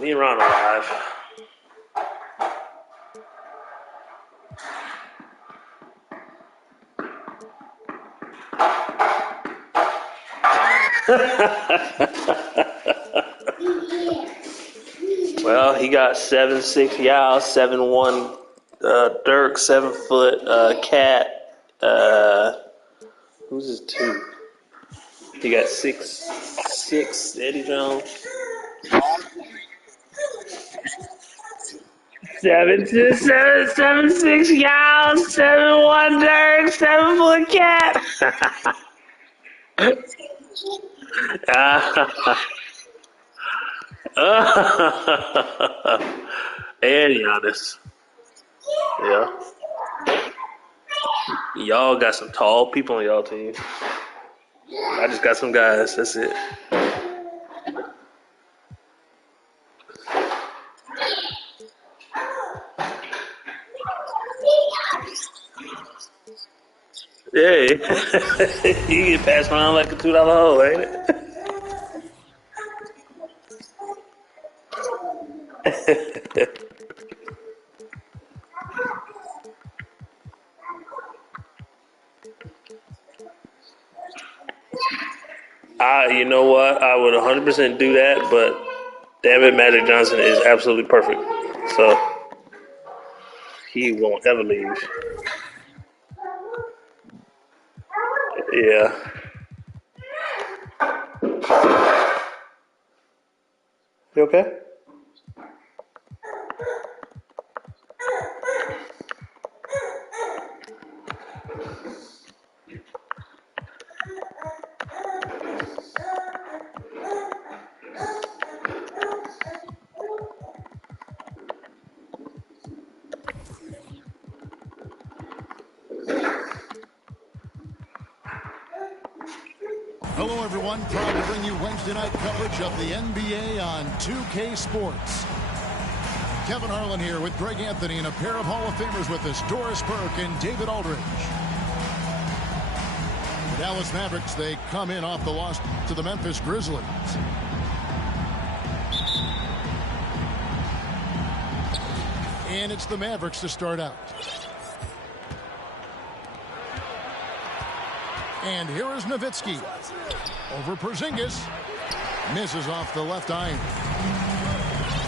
Me and Ron alive. Well, he got 7'6" Yao, 7'1" Dirk, 7-foot Cat. Who's his two? He got 6'6" Eddie Jones. 7'6" Yao, 7'1" Dirk, 7-foot Cat. And Giannis. Yeah. Y'all got some tall people on y'all team. I just got some guys. That's it. Yeah. You get passed around like a $2 hole, ain't it? You know what? I would 100% do that, but damn it, Magic Johnson is absolutely perfect. So he won't ever leave. Yeah. You okay? Hello, everyone. Proud to bring you Wednesday night coverage of the NBA on 2K Sports. Kevin Harlan here with Greg Anthony and a pair of Hall of Famers with us, Doris Burke and David Aldridge. The Dallas Mavericks, they come in off the loss to the Memphis Grizzlies. And it's the Mavericks to start out. And here is Nowitzki. Over Porzingis. Misses off the left iron.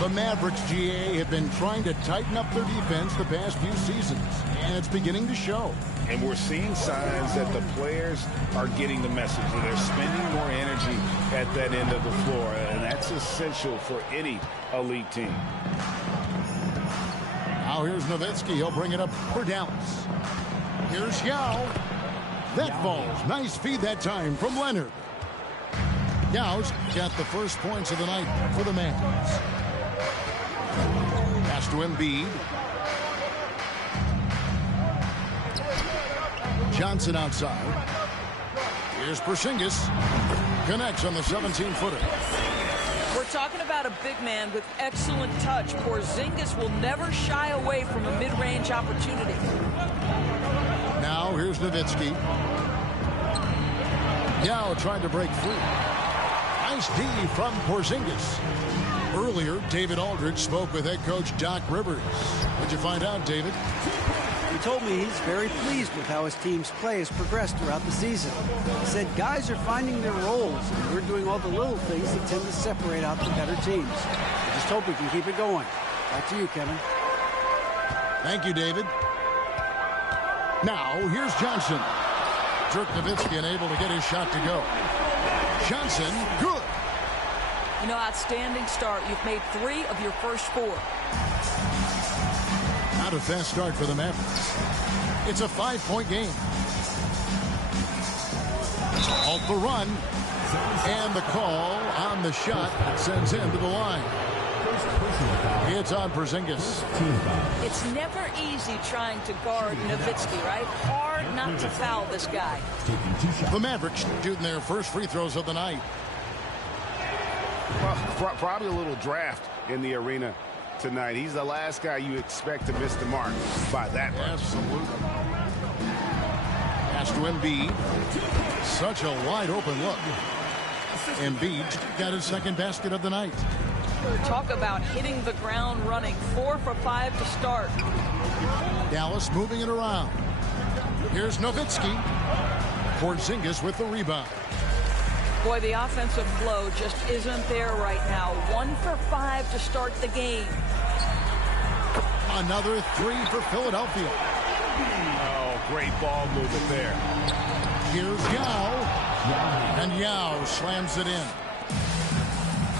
The Mavericks, GA, have been trying to tighten up their defense the past few seasons, and it's beginning to show. And we're seeing signs that the players are getting the message, and they're spending more energy at that end of the floor, and that's essential for any elite team. Now here's Nowitzki. He'll bring it up for Dallas. Here's Yao. That falls. Nice feed that time from Leonard. Yao's got the first points of the night for the Mavs. Pass to Embiid. Johnson outside. Here's Porzingis. Connects on the 17-footer. We're talking about a big man with excellent touch. Porzingis will never shy away from a mid-range opportunity. Now here's Nowitzki. Yao tried to break free. Nice D from Porzingis. Earlier, David Aldridge spoke with head coach Doc Rivers. What'd you find out, David? He told me he's very pleased with how his team's play has progressed throughout the season. He said guys are finding their roles, and we're doing all the little things that tend to separate out the better teams. I just hope we can keep it going. Back to you, Kevin. Thank you, David. Now, here's Johnson. Dirk Nowitzki unable to get his shot to go. Johnson, good. You know, outstanding start. You've made 3 of your first 4. Not a fast start for the Mavericks. It's a 5-point game. Off the run. And the call on the shot sends him to the line. It's on Porzingis. It's never easy trying to guard Nowitzki, right? Hard not to foul this guy. The Mavericks shooting their first free throws of the night. Well, probably a little draft in the arena tonight. He's the last guy you expect to miss the mark by that much. Absolutely. Pass to Embiid. Such a wide open look. Embiid got his second basket of the night. Talk about hitting the ground running. 4 for 5 to start. Dallas moving it around. Here's Nowitzki. Porzingis with the rebound. Boy, the offensive flow just isn't there right now. 1 for 5 to start the game. Another 3 for Philadelphia. Oh, great ball movement there. Here's Yao. And Yao slams it in.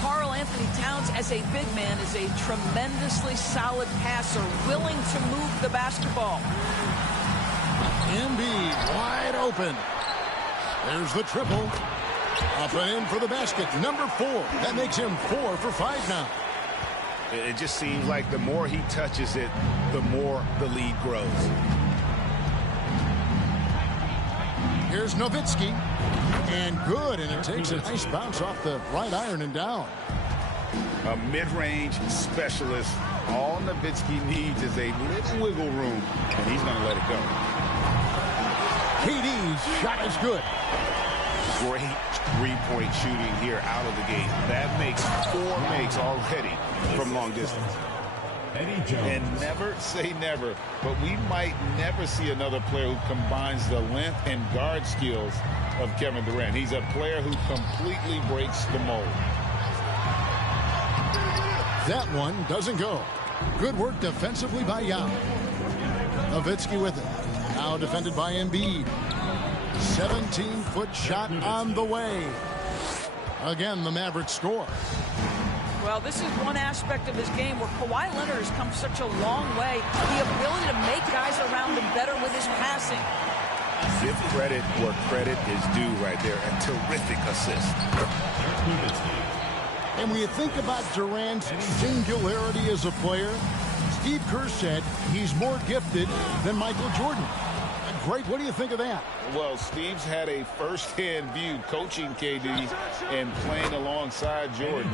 Karl Anthony Towns, as a big man, is a tremendously solid passer, willing to move the basketball. Embiid wide open. There's the triple. Up and in for the basket. Number 4. That makes him 4 for 5 now. It just seems like the more he touches it, the more the lead grows. Here's Nowitzki. And good, and it takes a nice bounce off the right iron and down. A mid-range specialist. All Nowitzki needs is a little wiggle room, and he's going to let it go. KD's shot is good. Great three-point shooting here out of the gate. That makes 4 makes already from long distance. And never say never, but we might never see another player who combines the length and guard skills of Kevin Durant. He's a player who completely breaks the mold. That one doesn't go. Good work defensively by Yao. Nowitzki with it. Now defended by Embiid. 17-foot shot on the way. Again, the Mavericks score. Well, this is one aspect of his game where Kawhi Leonard has come such a long way. The ability to make guys around him better with his passing. Give credit where credit is due right there. A terrific assist. And when you think about Durant's singularity as a player, Steve Kerr said he's more gifted than Michael Jordan. Great. What do you think of that? Well, Steve's had a first-hand view coaching KD and playing alongside Jordan.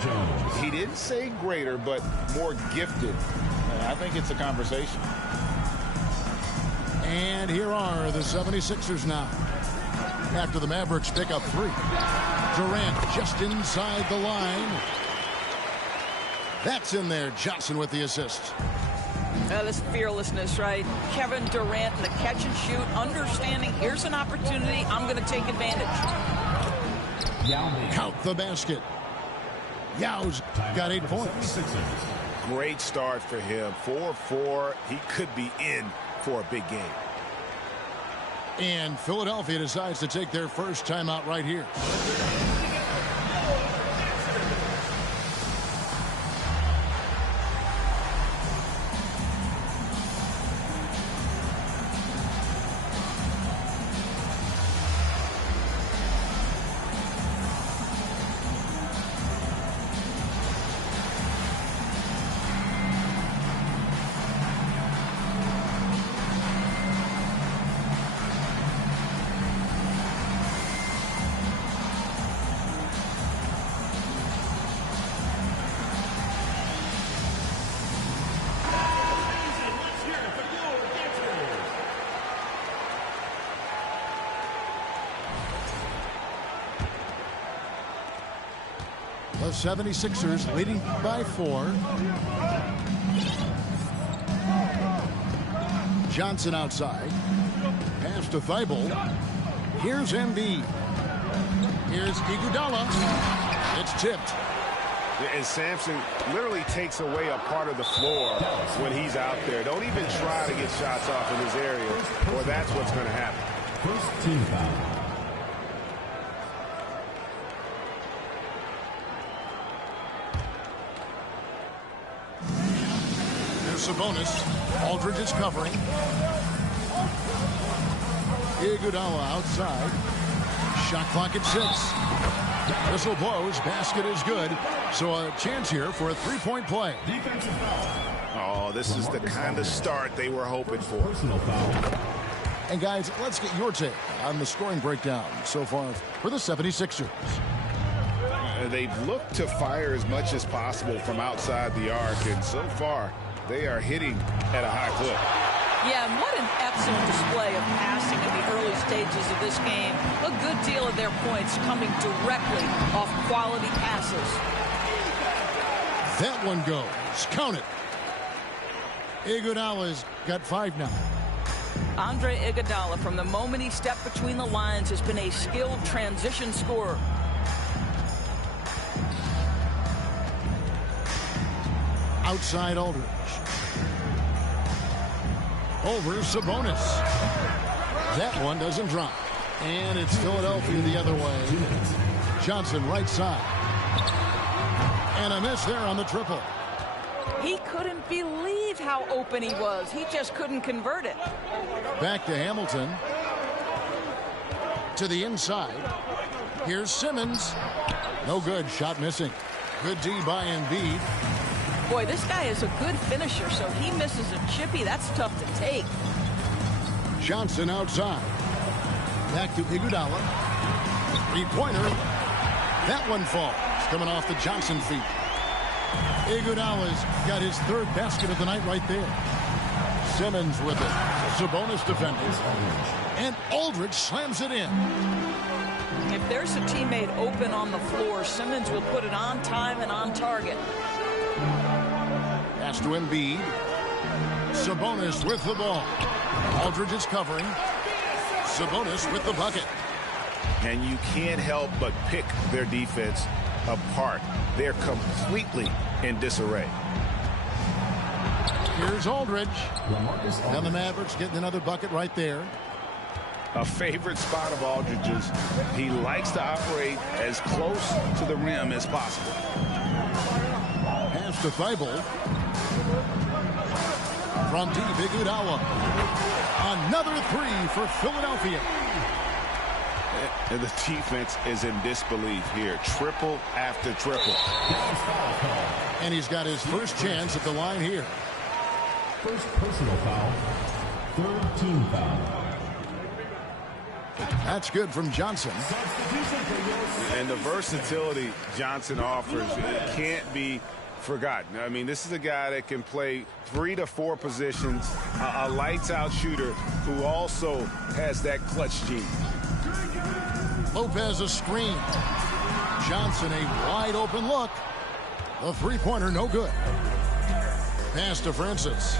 He didn't say greater, but more gifted. I think it's a conversation. And here are the 76ers now. After the Mavericks pick up 3. Durant just inside the line. That's in there. Johnson with the assist. This fearlessness, right? Kevin Durant in the catch and shoot, understanding here's an opportunity, I'm going to take advantage. Count the basket. Yao's got 8 points. Great start for him. 4-4. He could be in for a big game. And Philadelphia decides to take their first timeout right here. The 76ers leading by 4. Johnson outside. Pass to Thibault. Here's Embiid. Here's Iguodala. It's tipped. And Sampson literally takes away a part of the floor when he's out there. Don't even try to get shots off in his area, or that's what's going to happen. First team foul. Sabonis. Aldridge is covering. Iguodala outside. Shot clock at 6. Whistle blows. Basket is good. So a chance here for a three-point play. Defensive foul. Oh, this is the kind of start they were hoping for. Personal foul. And guys, let's get your take on the scoring breakdown so far for the 76ers. They've looked to fire as much as possible from outside the arc, and so far they are hitting at a high clip. Yeah, and what an excellent display of passing in the early stages of this game. A good deal of their points coming directly off quality passes. That one goes. Count it. Iguodala's got 5 now. Andre Iguodala, from the moment he stepped between the lines, has been a skilled transition scorer. Outside Aldridge. Over Sabonis. That one doesn't drop. And it's Philadelphia the other way. Johnson right side. And a miss there on the triple. He couldn't believe how open he was. He just couldn't convert it. Back to Hamilton. To the inside. Here's Simmons. No good. Shot missing. Good D by Embiid. Boy, this guy is a good finisher, so he misses a chippy. That's tough to take. Johnson outside. Back to Iguodala. 3-pointer. That one falls. Coming off the Johnson feet. Iguodala's got his 3rd basket of the night right there. Simmons with it. Sabonis defending. And Aldridge slams it in. If there's a teammate open on the floor, Simmons will put it on time and on target. Pass to Embiid. Sabonis with the ball. Aldridge is covering. Sabonis with the bucket. And you can't help but pick their defense apart. They're completely in disarray. Here's Aldridge. And the Mavericks getting another bucket right there. A favorite spot of Aldridge's. He likes to operate as close to the rim as possible. Pass to Thibault. From deep, Iguodala. Another 3 for Philadelphia. And the defense is in disbelief here. Triple after triple. And he's got his first chance at the line here. First personal foul. 3rd team foul. That's good from Johnson. And the versatility Johnson offers, it can't be forgotten. I mean, this is a guy that can play 3 to 4 positions, a lights-out shooter who also has that clutch gene. Lopez a screen. Johnson a wide open look. The 3-pointer no good. Pass to Francis.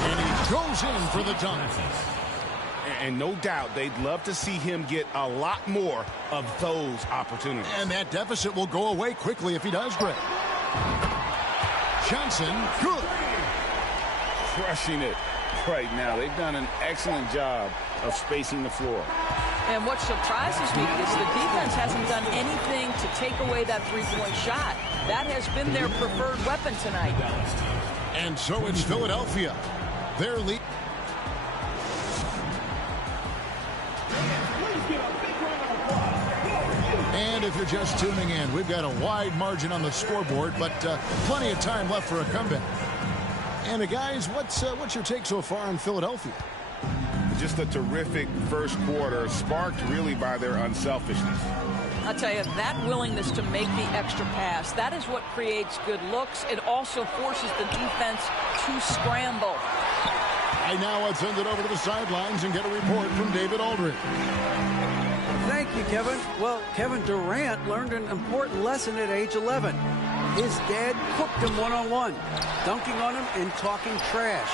And he goes in for the dunk. And no doubt they'd love to see him get a lot more of those opportunities. And that deficit will go away quickly if he does, Greg. Johnson, good. Crushing it right now. They've done an excellent job of spacing the floor. And what surprises me is the defense hasn't done anything to take away that 3-point shot. That has been their preferred weapon tonight. And so it's Philadelphia. Their lead. And if you're just tuning in, we've got a wide margin on the scoreboard, but plenty of time left for a comeback. And guys, what's your take so far on Philadelphia? Just a terrific first quarter, sparked really by their unselfishness. I'll tell you, that willingness to make the extra pass, that is what creates good looks. It also forces the defense to scramble. Right now, let's send it over to the sidelines and get a report from David Aldridge. Thank you, Kevin. Well, Kevin Durant learned an important lesson at age 11. His dad cooked him one-on-one, dunking on him and talking trash.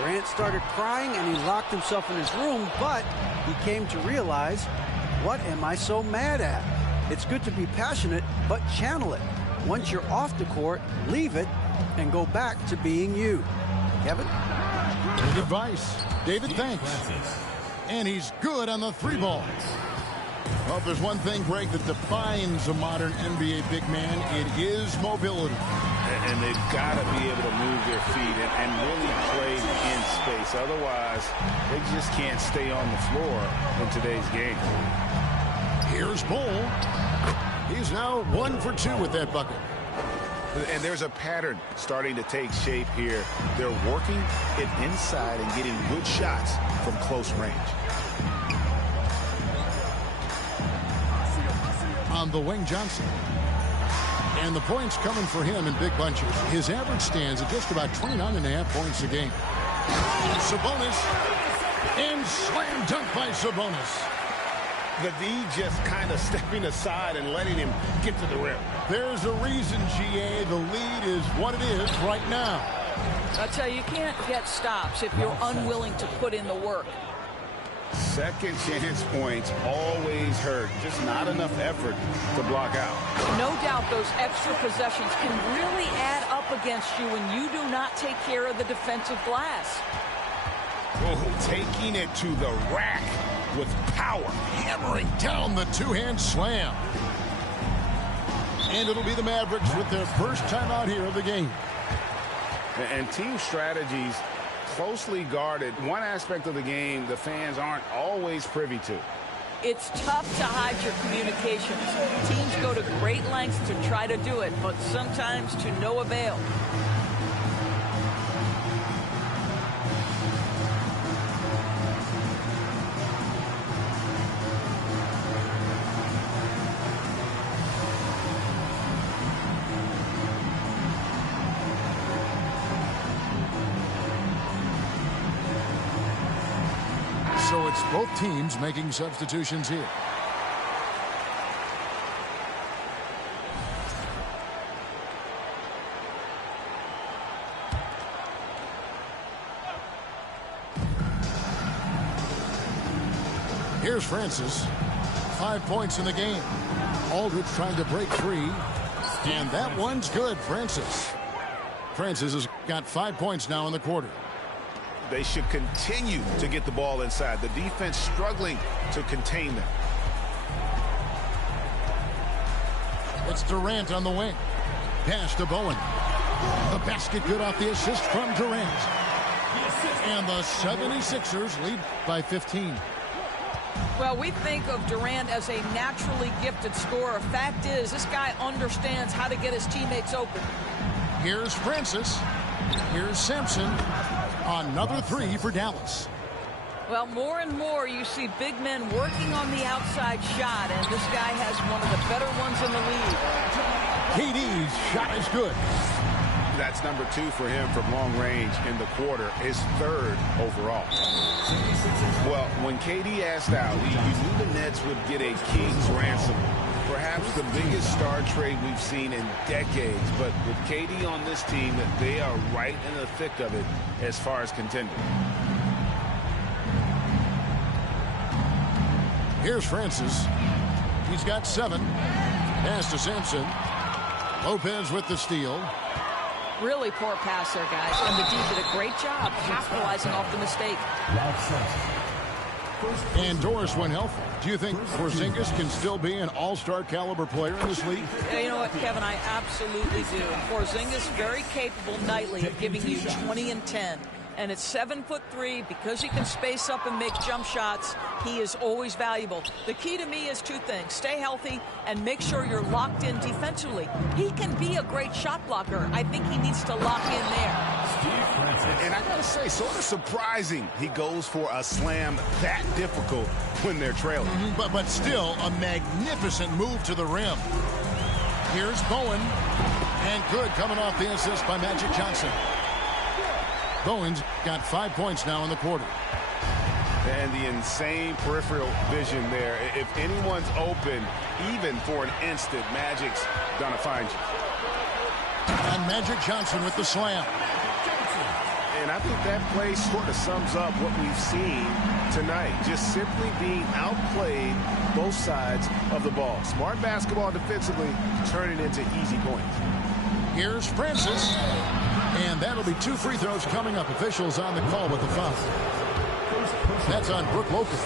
Durant started crying and he locked himself in his room, but he came to realize, what am I so mad at? It's good to be passionate, but channel it. Once you're off the court, leave it and go back to being you. Kevin? Good advice. David, thanks. And he's good on the 3-ball. Well, if there's one thing, Greg, that defines a modern NBA big man, it is mobility. And they've got to be able to move their feet and really play in space. Otherwise, they just can't stay on the floor in today's game. Here's Bull. He's now 1 for 2 with that bucket. And there's a pattern starting to take shape here. They're working it inside and getting good shots from close range. On the wing, Johnson. And the points coming for him in big bunches. His average stands at just about 29.5 points a game. Sabonis. And slam dunk by Sabonis. The D just kind of stepping aside and letting him get to the rim. There's a reason, GA, the lead is what it is right now. I tell you, you can't get stops if you're unwilling to put in the work. Second chance points always hurt. Just not enough effort to block out. No doubt those extra possessions can really add up against you when you do not take care of the defensive glass. Oh, taking it to the rack with power. Hammering down the two-hand slam. And it'll be the Mavericks with their first time out here of the game. And team strategies closely guarded. One aspect of the game the fans aren't always privy to. It's tough to hide your communications. Teams go to great lengths to try to do it, but sometimes to no avail. So it's both teams making substitutions here. Here's Francis. 5 points in the game. Aldridge trying to break free. And that one's good, Francis. Francis has got 5 points now in the quarter. They should continue to get the ball inside. The defense struggling to contain them. It's Durant on the wing. Pass to Bowen. The basket good off the assist from Durant. And the 76ers lead by 15. Well, we think of Durant as a naturally gifted scorer. Fact is, this guy understands how to get his teammates open. Here's Francis. Here's Sampson. Another three for Dallas. Well, more and more you see big men working on the outside shot, and this guy has one of the better ones in the league. KD's shot is good. That's number 2 for him from long range in the quarter, his 3rd overall. Well, when KD asked out, you knew the Nets would get a king's ransom. Perhaps the biggest star trade we've seen in decades, but with KD on this team, they are right in the thick of it as far as contending. Here's Francis. He's got 7. Pass to Sampson. Lopez with the steal. Really poor pass there, guys. And the D did a great job capitalizing off the mistake. And Doris went healthy. Do you think Porzingis can still be an all-star caliber player in this league? Yeah, you know what, Kevin? I absolutely do. Porzingis very capable nightly of giving you 20 and 10. And at 7'3", because he can space up and make jump shots, he is always valuable. The key to me is 2 things. Stay healthy and make sure you're locked in defensively. He can be a great shot blocker. I think he needs to lock in there. And I gotta say, sort of surprising he goes for a slam that difficult when they're trailing. But still a magnificent move to the rim. Here's Bowen. And good coming off the assist by Magic Johnson. Bowen's got 5 points now in the quarter. And the insane peripheral vision there. If anyone's open, even for an instant, Magic's gonna find you. And Magic Johnson with the slam. And I think that play sort of sums up what we've seen tonight. Just simply being outplayed both sides of the ball. Smart basketball defensively, turning into easy points. Here's Francis. And that'll be 2 free throws coming up. Officials on the call with the foul. That's on Brook Lopez.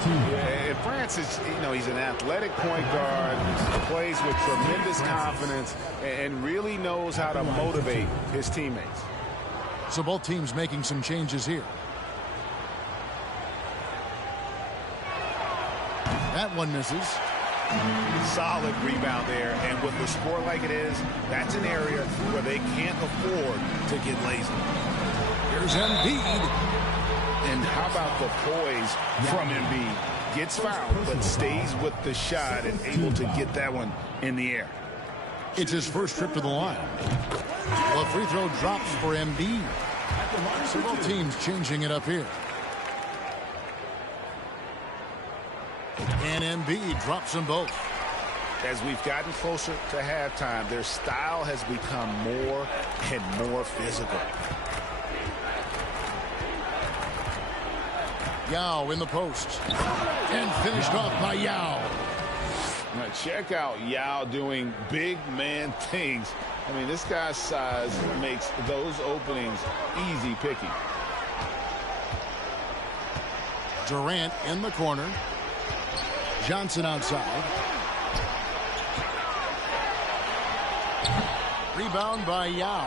And Francis, you know, he's an athletic point guard, plays with tremendous confidence, and really knows how to motivate his teammates. So both teams making some changes here. That one misses. Solid rebound there, and with the score like it is, that's an area where they can't afford to get lazy. Here's Embiid. And how about the poise from Embiid? Gets fouled, but stays with the shot and able to get that one in the air. It's his first trip to the line. The free throw drops for Embiid. So both teams changing it up here. And Embiid drops them both. As we've gotten closer to halftime, their style has become more and more physical. Yao in the post. And finished off by Yao. Now check out Yao doing big man things. I mean, this guy's size makes those openings easy picking. Durant in the corner. Johnson outside. Rebound by Yao.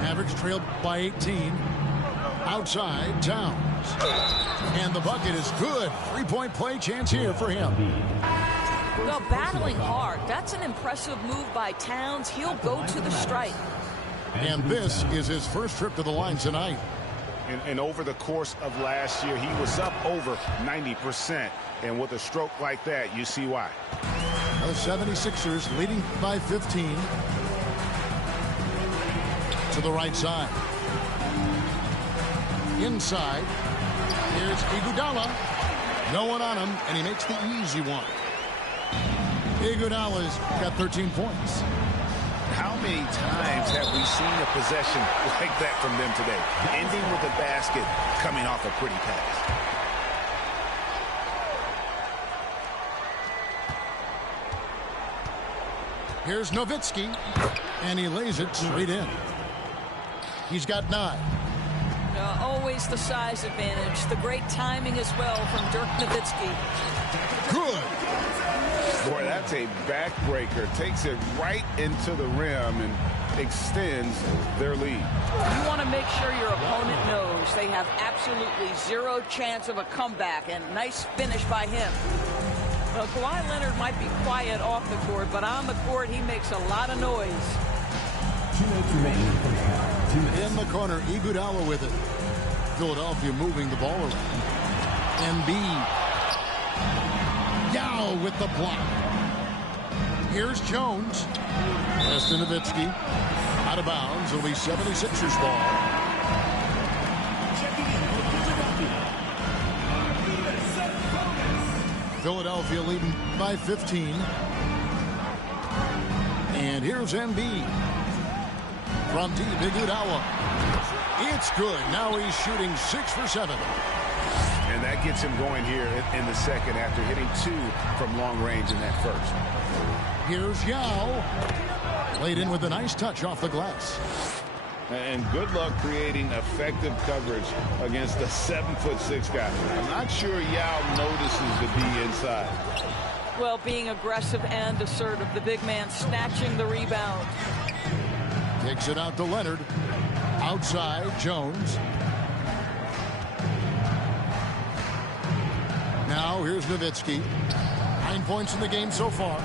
Mavericks trailed by 18. Outside, Towns. And the bucket is good. Three-point play chance here for him. Well, battling hard. That's an impressive move by Towns. He'll go to the stripe. And this is his first trip to the line tonight. And over the course of last year, he was up over 90%. And with a stroke like that, you see why. The 76ers leading by 15. To the right side. Inside. Here's Iguodala. No one on him, and he makes the easy one. Iguodala's got 13 points. How many times have we seen a possession like that from them today? Ending with a basket, coming off a pretty pass. Here's Nowitzki, and he lays it straight in. He's got 9. Always the size advantage. The great timing as well from Dirk Nowitzki. Good. Boy, that's a backbreaker. Takes it right into the rim and extends their lead. You want to make sure your opponent knows they have absolutely zero chance of a comeback, and nice finish by him. Well, Kawhi Leonard might be quiet off the court, but on the court he makes a lot of noise. 2 minutes remaining in the first half. 2 minutes. In the corner, Iguodala with it. Philadelphia moving the ball around. Embiid. Yao with the block. Here's Jones. Pass to Nowitzki. Out of bounds. It'll be 76ers ball. Philadelphia leading by 15. And here's Embiid. From deep, Iguodala. It's good. Now he's shooting 6 for 7. And that gets him going here in the second after hitting 2 from long range in that first. Here's Yao. Laid in with a nice touch off the glass. And good luck creating effective coverage against a 7'6" guy. I'm not sure Yao notices the D inside. Well, being aggressive and assertive. The big man snatching the rebound. Takes it out to Leonard. Outside, Jones. Now here's Nowitzki. 9 points in the game so far.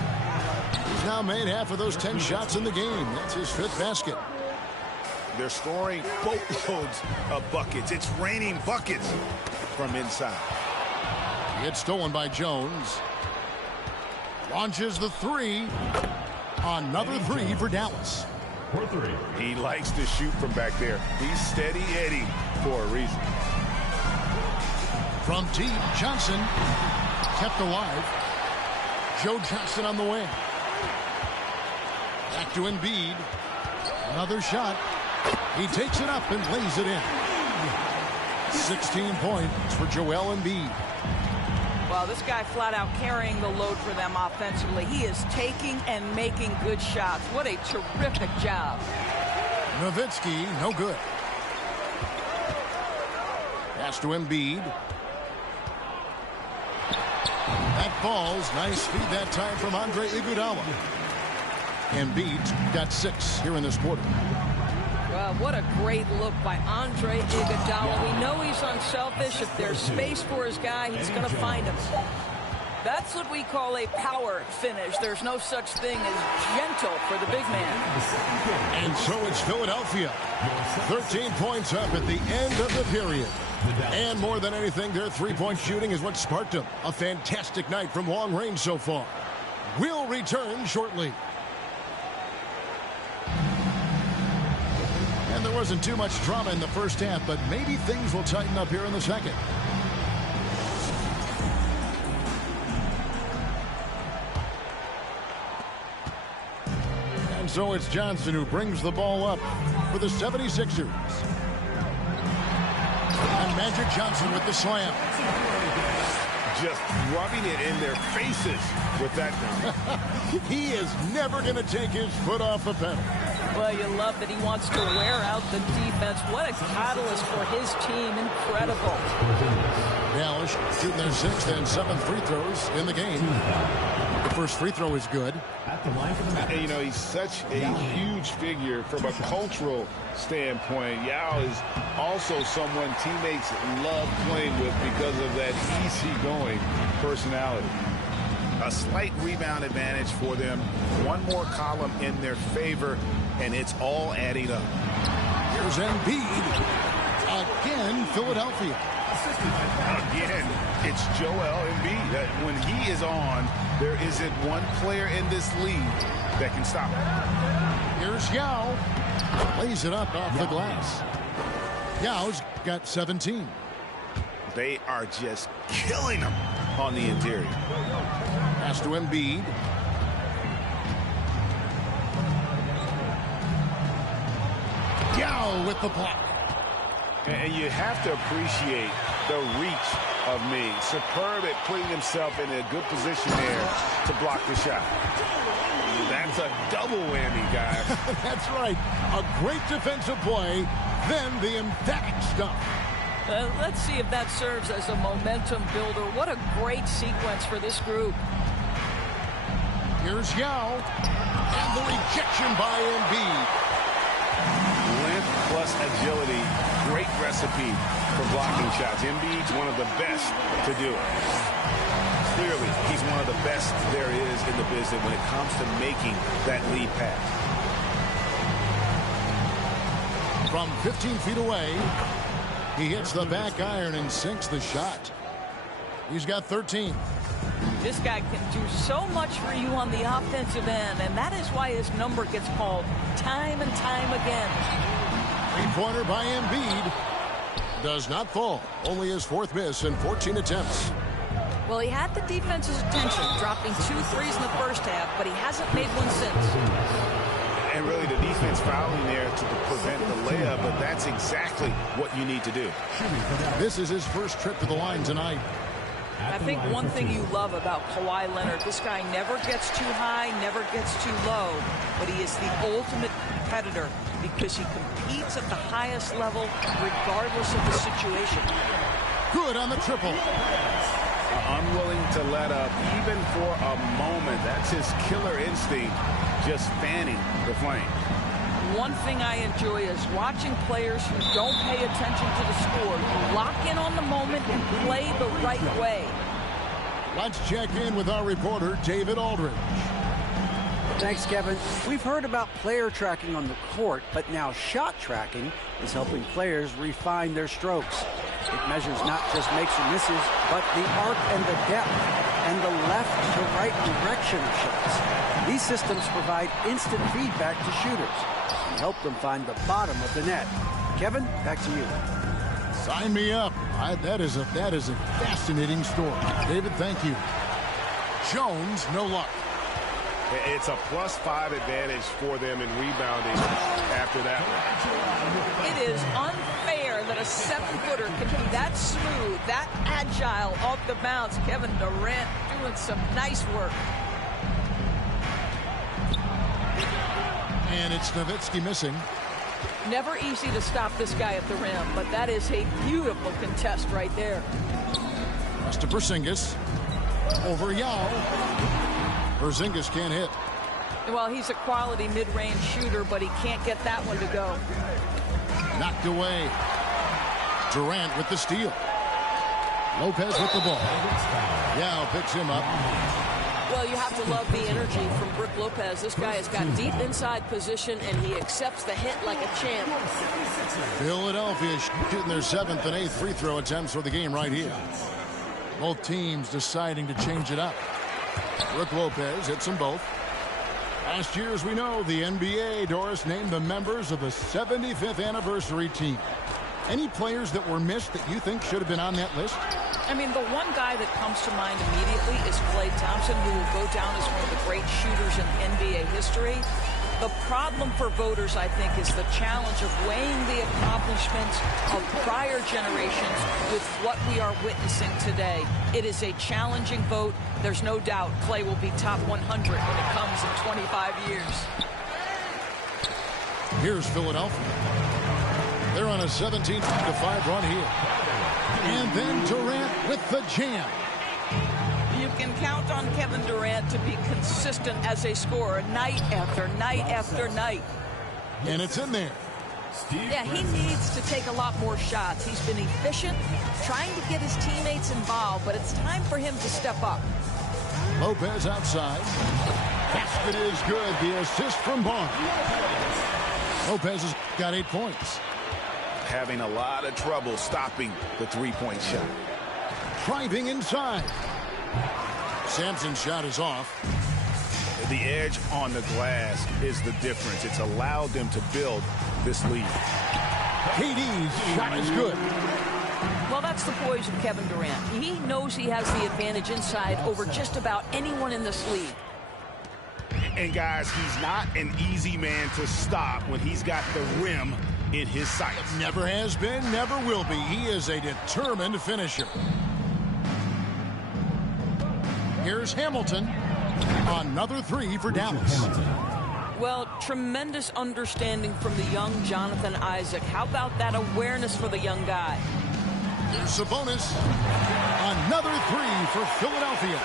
He's now made half of those 10 shots in the game. That's his 5th basket. They're scoring boatloads of buckets. It's raining buckets from inside. It's stolen by Jones. Launches the 3. Another 3 for Dallas. For 3. He likes to shoot from back there. He's steady Eddie for a reason. From deep, Johnson kept alive. Joe Johnson on the wing. Back to Embiid. Another shot. He takes it up and lays it in. 16 points for Joel Embiid. Well, this guy flat out carrying the load for them offensively. He is taking and making good shots. What a terrific job. Nowitzki, no good. Pass to Embiid. That falls. Nice feed that time from Andre Iguodala. Embiid's got 6 here in this quarter. Well, what a great look by Andre Iguodala. We know he's unselfish. If there's space for his guy, he's going to find him. That's what we call a power finish. There's no such thing as gentle for the big man. And so it's Philadelphia. 13 points up at the end of the period. And more than anything, their three-point shooting is what sparked them. A fantastic night from long range so far. We'll return shortly. And there wasn't too much drama in the first half, but maybe things will tighten up here in the second. So it's Johnson who brings the ball up for the 76ers. And Magic Johnson with the slam. Just rubbing it in their faces with that. He is never going to take his foot off the pedal. Well, you love that he wants to wear out the defense. What a catalyst for his team. Incredible. Dallas shooting their 6th and 7th free throws in the game. The first free throw is good. And, you know, he's such a huge figure from a cultural standpoint. Yao is also someone teammates love playing with because of that easygoing personality. A slight rebound advantage for them. One more column in their favor, and it's all adding up. Here's Embiid. Again, Philadelphia. Again, it's Joel Embiid. When he is on, there isn't one player in this league that can stop him. Here's Yao. Lays it up off the glass. Yao's got 17. They are just killing him on the interior. Pass to Embiid. Yao with the block. And you have to appreciate the reach of me. Superb at putting himself in a good position there to block the shot. That's a double whammy, guys. That's right. A great defensive play, then the emphatic stuff. Let's see if that serves as a momentum builder. What a great sequence for this group. Here's Yao. And the rejection by Embiid. Length plus agility. Great recipe for blocking shots. Embiid's one of the best to do it. Clearly, he's one of the best there is in the business when it comes to making that lead pass. From 15 feet away, he hits the back iron and sinks the shot. He's got 13. This guy can do so much for you on the offensive end, and that is why his number gets called time and time again. Three-pointer by Embiid. Does not fall. Only his 4th miss in 14 attempts. Well, he had the defense's attention, dropping 2 threes in the first half, but he hasn't made one since. And really the defense fouling there to prevent the layup, but that's exactly what you need to do. This is his first trip to the line tonight. I think one thing you love about Kawhi Leonard, this guy never gets too high, never gets too low, but he is the ultimate competitor because he competes at the highest level regardless of the situation. Good on the triple. Unwilling to let up even for a moment. That's his killer instinct, just fanning the flame. One thing I enjoy is watching players who don't pay attention to the score, who lock in on the moment and play the right way. Let's check in with our reporter, David Aldridge. Thanks, Kevin. We've heard about player tracking on the court, but now shot tracking is helping players refine their strokes. It measures not just makes or misses, but the arc and the depth and the left to right direction of shots. These systems provide instant feedback to shooters and help them find the bottom of the net. Kevin, back to you. Sign me up. That is a fascinating story. David, thank you. Jones, no luck. It's a +5 advantage for them in rebounding after that one. It is unfair that a 7-footer can be that smooth, that agile off the bounce. Kevin Durant doing some nice work. And it's Nowitzki missing. Never easy to stop this guy at the rim, but that is a beautiful contest right there. Pass to Porzingis. Over Yao. Porzingis can't hit. Well, he's a quality mid-range shooter, but he can't get that one to go. Knocked away. Durant with the steal. Lopez with the ball. Yao picks him up. Well, you have to love the energy from Brook Lopez. This guy has got deep inside position, and he accepts the hit like a champ. Philadelphia shooting their 7th and 8th free throw attempts for the game right here. Both teams deciding to change it up. Brook Lopez hits them both. Last year, as we know, the NBA, Doris, named the members of the 75th anniversary team. Any players that were missed that you think should have been on that list? I mean, the one guy that comes to mind immediately is Klay Thompson, who will go down as one of the great shooters in NBA history. The problem for voters, I think, is the challenge of weighing the accomplishments of prior generations with what we are witnessing today. It is a challenging vote. There's no doubt Klay will be top 100 when it comes in 25 years. Here's Philadelphia. They're on a 17-5 run here. And then Durant with the jam. You can count on Kevin Durant to be consistent as a scorer night after night after night. And it's in there. Yeah, he needs to take a lot more shots. He's been efficient, trying to get his teammates involved, but it's time for him to step up. Lopez outside. Basket is good. The assist from Barnes. Lopez has got 8 points. Having a lot of trouble stopping the three-point shot. Driving inside. Sampson's shot is off. The edge on the glass is the difference. It's allowed them to build this lead. KD's shot is good. Well, that's the poise of Kevin Durant. He knows he has the advantage inside over just about anyone in this league. And guys, he's not an easy man to stop when he's got the rim in his sights. Never has been, never will be. He is a determined finisher. Here's Hamilton. Another 3 for Dallas. Well, tremendous understanding from the young Jonathan Isaac. How about that awareness for the young guy? Here's Sabonis. Another 3 for Philadelphia.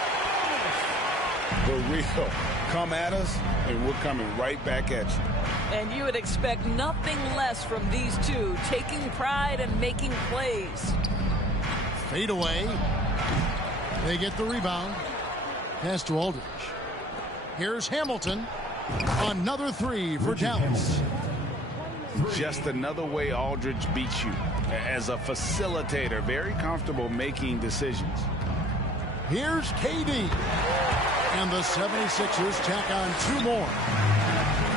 The real come at us, and we're coming right back at you. And you would expect nothing less from these two, taking pride and making plays. Fade away. They get the rebound. Pass to Aldridge. Here's Hamilton. Another 3 for Dallas. Just another way Aldridge beats you. As a facilitator, very comfortable making decisions. Here's KD. And the 76ers tack on 2 more.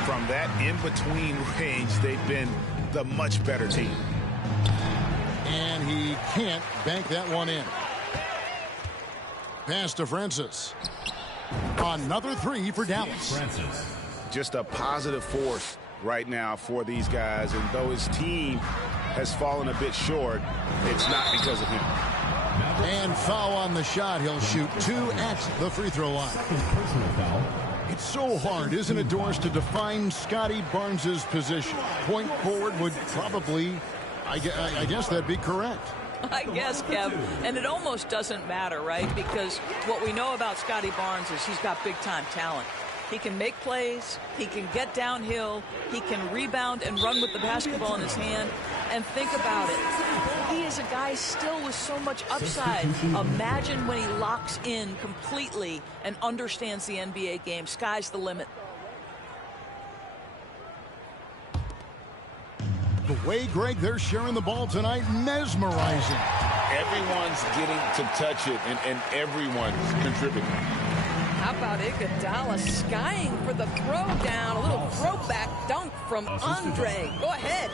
From that in-between range, they've been the much better team. And he can't bank that one in. Pass to Francis. Another 3 for Dallas. Just a positive force right now for these guys. And though his team has fallen a bit short, it's not because of him. And foul on the shot. He'll shoot 2 at the free throw line. It's so hard, isn't it, Doris, to define Scotty Barnes' position? Point forward would probably, I guess that'd be correct. I guess, Kev. And it almost doesn't matter, right? Because what we know about Scotty Barnes is he's got big-time talent. He can make plays. He can get downhill. He can rebound and run with the basketball in his hand. And think about it. He is a guy still with so much upside. Imagine when he locks in completely and understands the NBA game. Sky's the limit. The way, Greg, they're sharing the ball tonight, mesmerizing. Everyone's getting to touch it, and everyone's contributing. How about Iguodala skying for the throwdown? A little throwback dunk from Andre. Go ahead.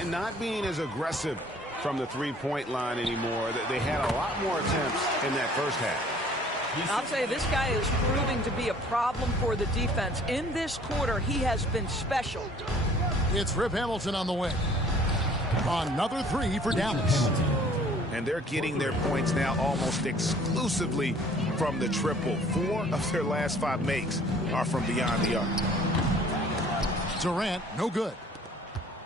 And not being as aggressive from the three-point line anymore. They had a lot more attempts in that first half. I'll tell you, this guy is proving to be a problem for the defense. In this quarter, he has been special. It's Rip Hamilton on the way. Another 3 for Dallas. And they're getting their points now almost exclusively from the triple. 4 of their last 5 makes are from beyond the arc. Durant, no good.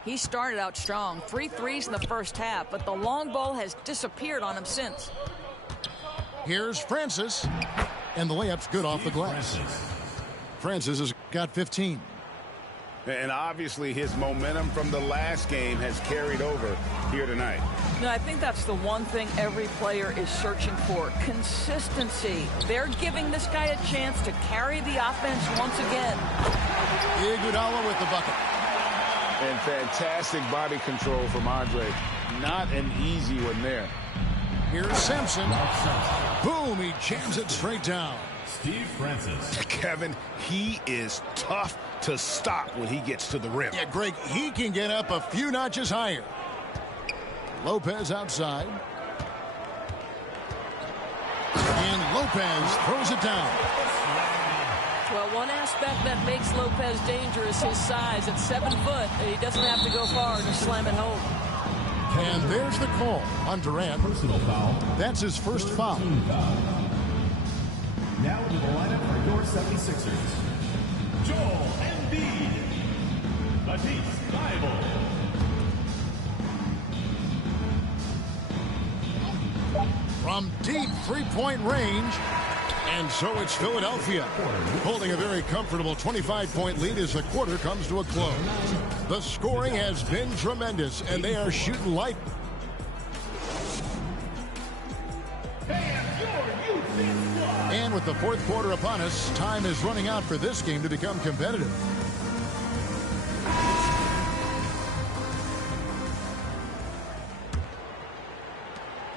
He started out strong. 3 threes in the first half, but the long ball has disappeared on him since. Here's Francis. And the layup's good off the glass. Francis has got 15. And obviously his momentum from the last game has carried over here tonight. No, I think that's the one thing every player is searching for. Consistency. They're giving this guy a chance to carry the offense once again. Iguodala with the bucket. And fantastic body control from Andre. Not an easy one there. Here's Sampson. Boom, he jams it straight down. Steve Francis. Kevin, he is tough to stop when he gets to the rim. Yeah, Greg, he can get up a few notches higher. Lopez outside. And Lopez throws it down. Well, one aspect that makes Lopez dangerous, his size. At 7 foot, he doesn't have to go far to slam it home. And there's the call on Durant. Personal foul. That's his first foul. Now into the lineup for your 76ers. Joel Embiid. Matisse Thybulle. From deep three-point range. And so it's Philadelphia holding a very comfortable 25-point lead as the quarter comes to a close. The scoring has been tremendous, and they are shooting light. And with the fourth quarter upon us, time is running out for this game to become competitive.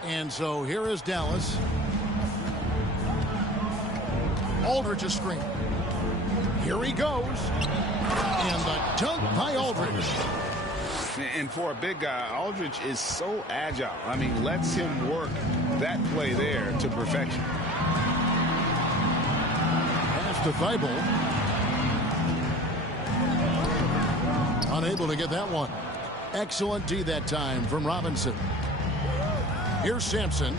And so here is Dallas. Aldridge is screened. Here he goes. And the dunk by Aldridge. And for a big guy, Aldridge is so agile. I mean, lets him work that play there to perfection. Pass to Thybulle. Unable to get that one. Excellent D that time from Robinson. Here's Sampson.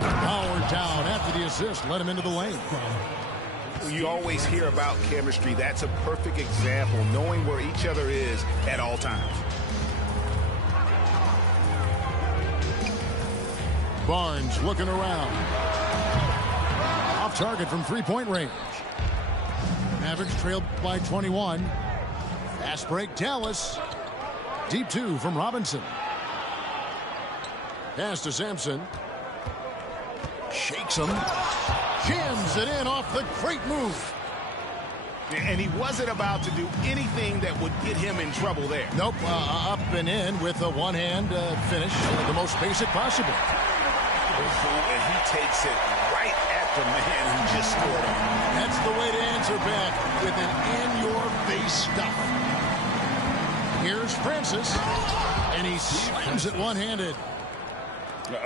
Powered down after the assist. Let him into the lane. You always hear about chemistry. That's a perfect example, knowing where each other is at all times. Barnes looking around. Off target from three-point range. Mavericks trailed by 21. Fast break, Dallas. Deep two from Robinson. Pass to Sampson. Shakes him. Jams it in off the great move. And he wasn't about to do anything that would get him in trouble there. Nope, up and in with a one-hand finish, the most basic possible. And he takes it right at the man who just scored on him. That's the way to answer back with an in-your-face stuff. Here's Francis, and he slams it one-handed.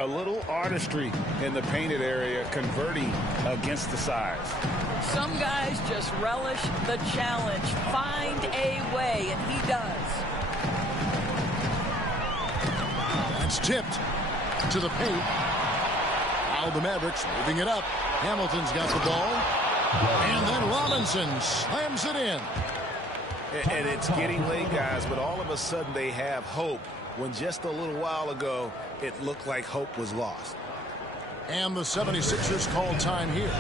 A little artistry in the painted area, converting against the size. Some guys just relish the challenge. Find a way, and he does. That's tipped to the paint. Now the Mavericks moving it up. Hamilton's got the ball. And then Robinson slams it in. And it's getting late, guys, but all of a sudden they have hope when just a little while ago it looked like hope was lost. And the 76ers call time here.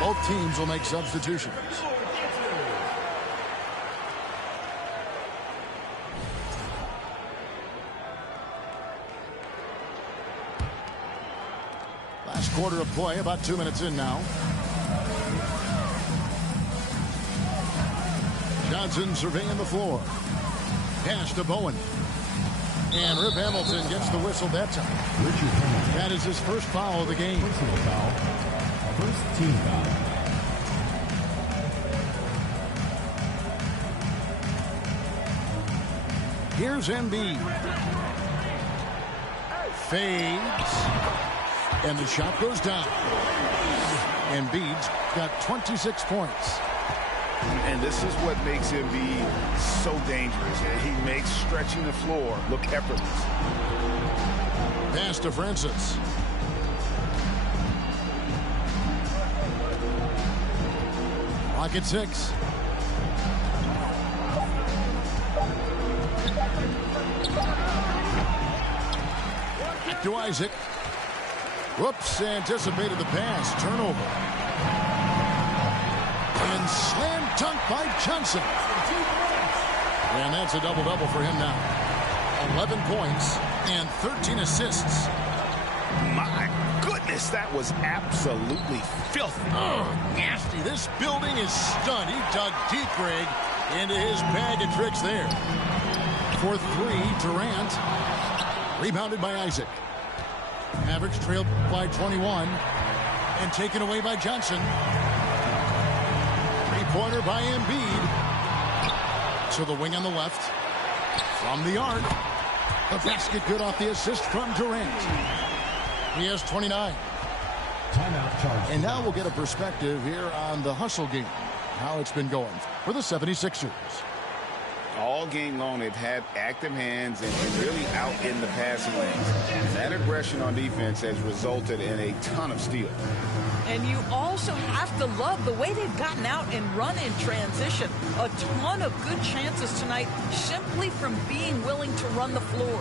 Both teams will make substitutions. Last quarter of play, about 2 minutes in now. Johnson surveying the floor. Pass to Bowen. And Rip Hamilton gets the whistle that time. That is his first foul of the game. Personal foul. First team foul. Here's Embiid. Fades. And the shot goes down. Embiid's got 26 points. And this is what makes him be so dangerous. He makes stretching the floor look effortless. Pass to Francis. Clock at 6. Back to Isaac. Whoops, anticipated the pass. Turnover. And slam dunk by Johnson. And that's a double-double for him now. 11 points and 13 assists. My goodness, that was absolutely filthy. Oh, nasty. This building is stunned. He dug deep, Greg, into his bag of tricks there. For three, Durant. Rebounded by Isaac. Mavericks trailed by 21. And taken away by Johnson. Three-pointer by Embiid. To the wing on the left. From the arc. The basket good off the assist from Durant. He has 29. Timeout charge. And now we'll get a perspective here on the hustle game. How it's been going for the 76ers. All game long, they've had active hands and really out in the passing lanes. That aggression on defense has resulted in a ton of steals. And you also have to love the way they've gotten out and run in transition. A ton of good chances tonight simply from being willing to run the floor.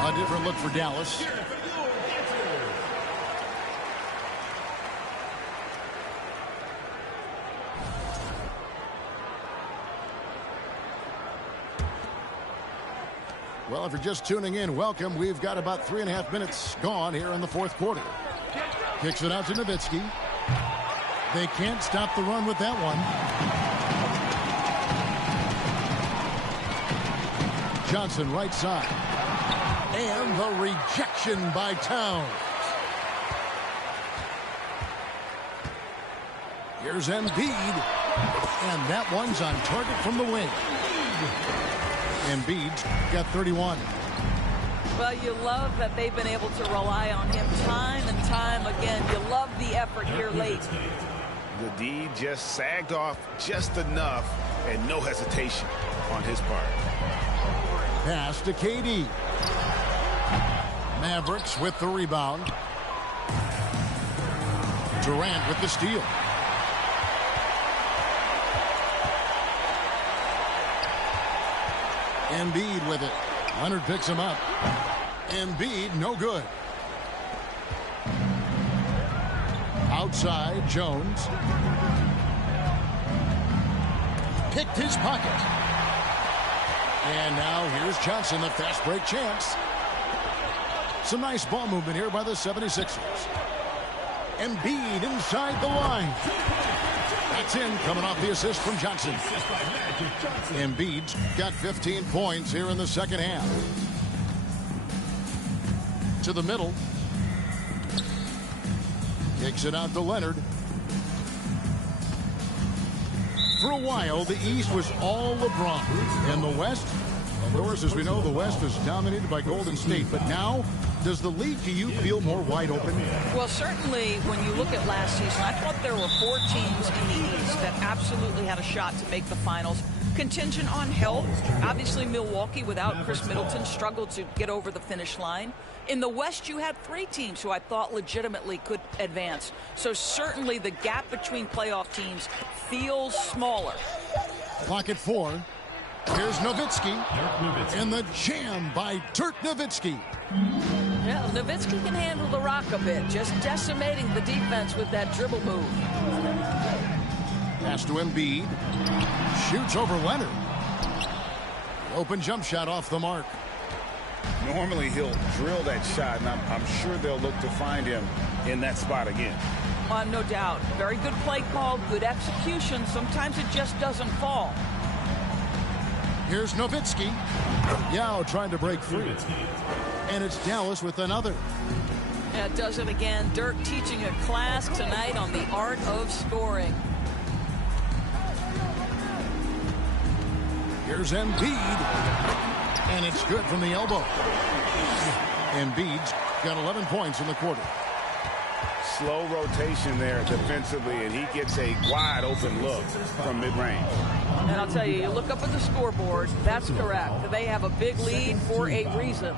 A different look for Dallas. Well, if you're just tuning in, welcome. We've got about 3.5 minutes gone here in the fourth quarter. Kicks it out to Nowitzki. They can't stop the run with that one. Johnson right side. And the rejection by Towns. Here's Embiid. And that one's on target from the wing. Embiid's got 31. Well, you love that they've been able to rely on him time and time again. You love the effort here late. The D just sagged off just enough and no hesitation on his part. Pass to KD. Mavericks with the rebound. Durant with the steal. Embiid with it. Leonard picks him up. Embiid, no good. Outside, Jones. Picked his pocket. And now here's Johnson, the fast break chance. Some nice ball movement here by the 76ers. Embiid inside the line. That's in, coming off the assist from Johnson. Embiid's got 15 points here in the second half. To the middle. Kicks it out to Leonard. For a while, the East was all LeBron. And the West, of course, as we know, the West was dominated by Golden State. But now, does the league, do you feel more wide open? Well, certainly when you look at last season, I thought there were 4 teams in the East that absolutely had a shot to make the finals. Contingent on health. Obviously, Milwaukee, without Chris Middleton, struggled to get over the finish line. In the West, you had 3 teams who I thought legitimately could advance. So certainly the gap between playoff teams feels smaller. Clock at 4. Here's Nowitzki. And the jam by Dirk Nowitzki. Yeah, Nowitzki can handle the rock a bit, just decimating the defense with that dribble move. Pass to Embiid. Shoots over Leonard. Open jump shot off the mark. Normally he'll drill that shot, and I'm sure they'll look to find him in that spot again. No doubt. Very good play call, good execution. Sometimes it just doesn't fall. Here's Nowitzki. Yao trying to break free. And it's Dallas with another. Yeah, does it again. Dirk teaching a class tonight on the art of scoring. Here's Embiid. And it's good from the elbow. Embiid's got 11 points in the quarter. Slow rotation there defensively, and he gets a wide open look from mid-range. And I'll tell you, you look up at the scoreboard, that's correct. They have a big lead for a reason.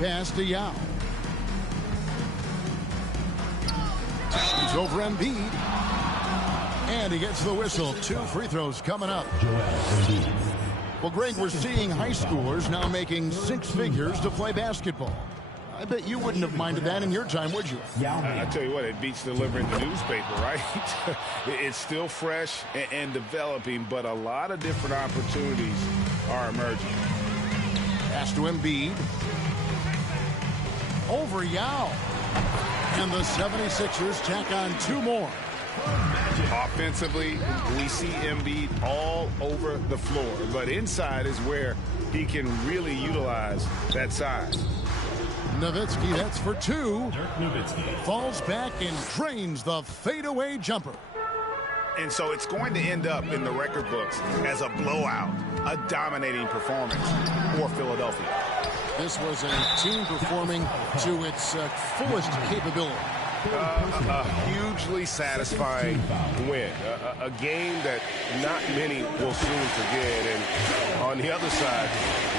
Pass to Yao. He's over Embiid. And he gets the whistle. 2 free throws coming up. Well, Greg, we're seeing high schoolers now making six figures to play basketball. I bet you wouldn't have minded that in your time, would you? I tell you what, it beats delivering the newspaper, right? It's still fresh and developing, but a lot of different opportunities are emerging. Pass to Embiid. Over Yao. And the 76ers tack on two more. Offensively, we see Embiid all over the floor, but inside is where he can really utilize that size. Nowitzki, that's for two. Falls back and drains the fadeaway jumper. And so it's going to end up in the record books as a blowout, a dominating performance for Philadelphia. This was a team performing to its fullest capability. A hugely satisfying win. A game that not many will soon forget. And on the other side,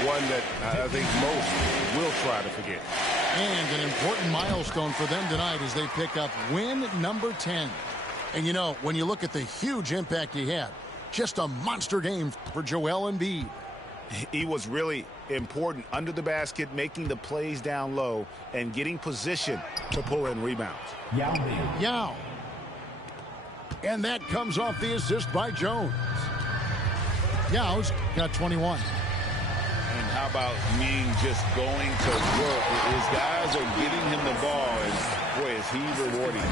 one that I think most will try to forget. And an important milestone for them tonight as they pick up win number 10. And you know, when you look at the huge impact he had, just a monster game for Joel Embiid. He was really important under the basket, making the plays down low and getting position to pull in rebounds. Yao. And that comes off the assist by Jones. Yao's got 21. And how about Ming just going to work? His guys are getting him the ball, and boy, is he rewarding.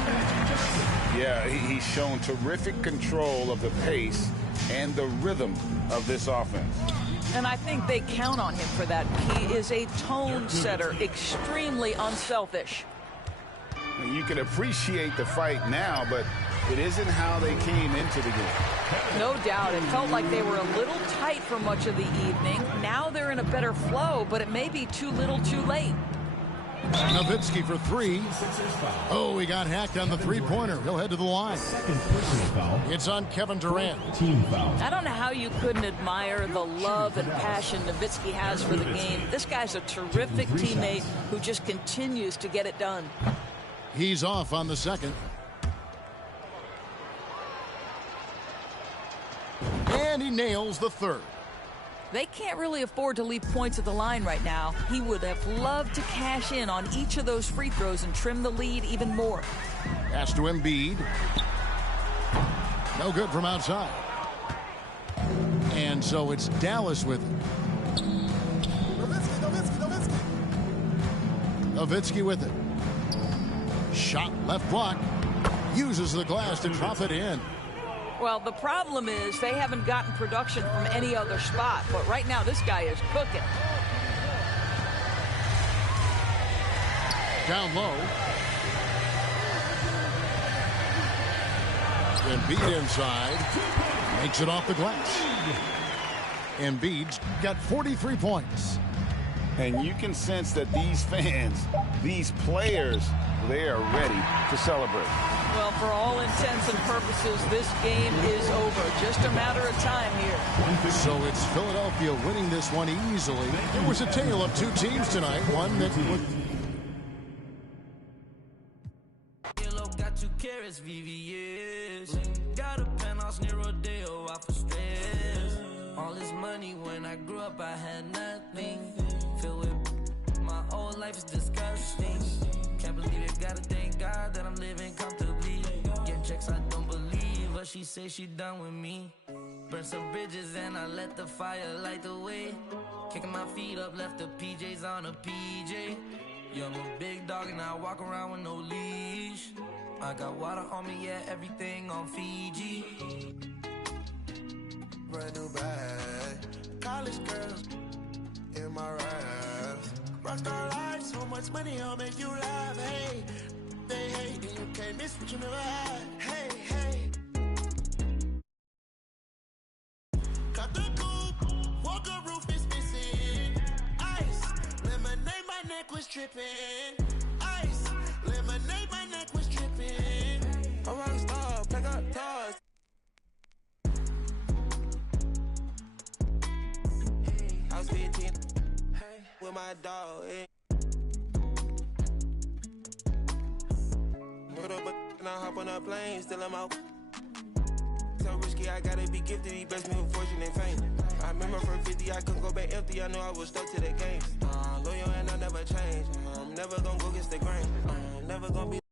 Yeah, he's shown terrific control of the pace and the rhythm of this offense. And I think they count on him for that. He is a tone setter, extremely unselfish. You can appreciate the fight now, but it isn't how they came into the game. No doubt. It felt like they were a little tight for much of the evening. Now they're in a better flow, but it may be too little too late. Nowitzki for three. Oh, he got hacked on the three-pointer. He'll head to the line. It's on Kevin Durant. I don't know how you couldn't admire the love and passion Nowitzki has for the game. This guy's a terrific teammate who just continues to get it done. He's off on the second. And he nails the third. They can't really afford to leave points at the line right now. He would have loved to cash in on each of those free throws and trim the lead even more. Pass to Embiid. No good from outside. And so it's Dallas with it. Nowitzki with it. Shot left block. Uses the glass to drop it in. Well, the problem is they haven't gotten production from any other spot. But right now, this guy is cooking. Down low. Embiid inside. Makes it off the glass. Embiid's got 43 points. And you can sense that these fans, these players, they are ready to celebrate. Well, for all intents and purposes, this game is over. Just a matter of time here. So it's Philadelphia winning this one easily. It was a tale of two teams tonight. One that would... Got 2 carats, VVS. Got a penthouse near Rodeo, out for stress. All this money when I grew up, I had nothing. Filled with my old life is disgusting. Can't believe it, gotta thank God that I'm living comfortably. Get checks, I don't believe, but she say she done with me. Burn some bridges and I let the fire light the way. Kicking my feet up, left the PJs on a PJ. Yeah, I'm a big dog and I walk around with no leash. I got water on me, yeah, everything on Fiji. Brand new bag, college girls in my raps. Rockstar life, so much money, I'll make you laugh. Hey, they hate, and you can't miss what you never had. Hey, hey. Cut the coupe, walker roof is missing. Ice, lemonade, my neck was tripping. Ice, lemonade, my neck was tripping. A rockstar, pack up toys. I was 15 with my dog. Put up and I hop on a plane, still I'm out. So risky, I I gotta be gifted, he blessed me with fortune and fame. I remember from 50, I couldn't go back empty, I knew I was stuck to the game. Loyal and I never change, I'm never gonna go against the grain. Never gonna be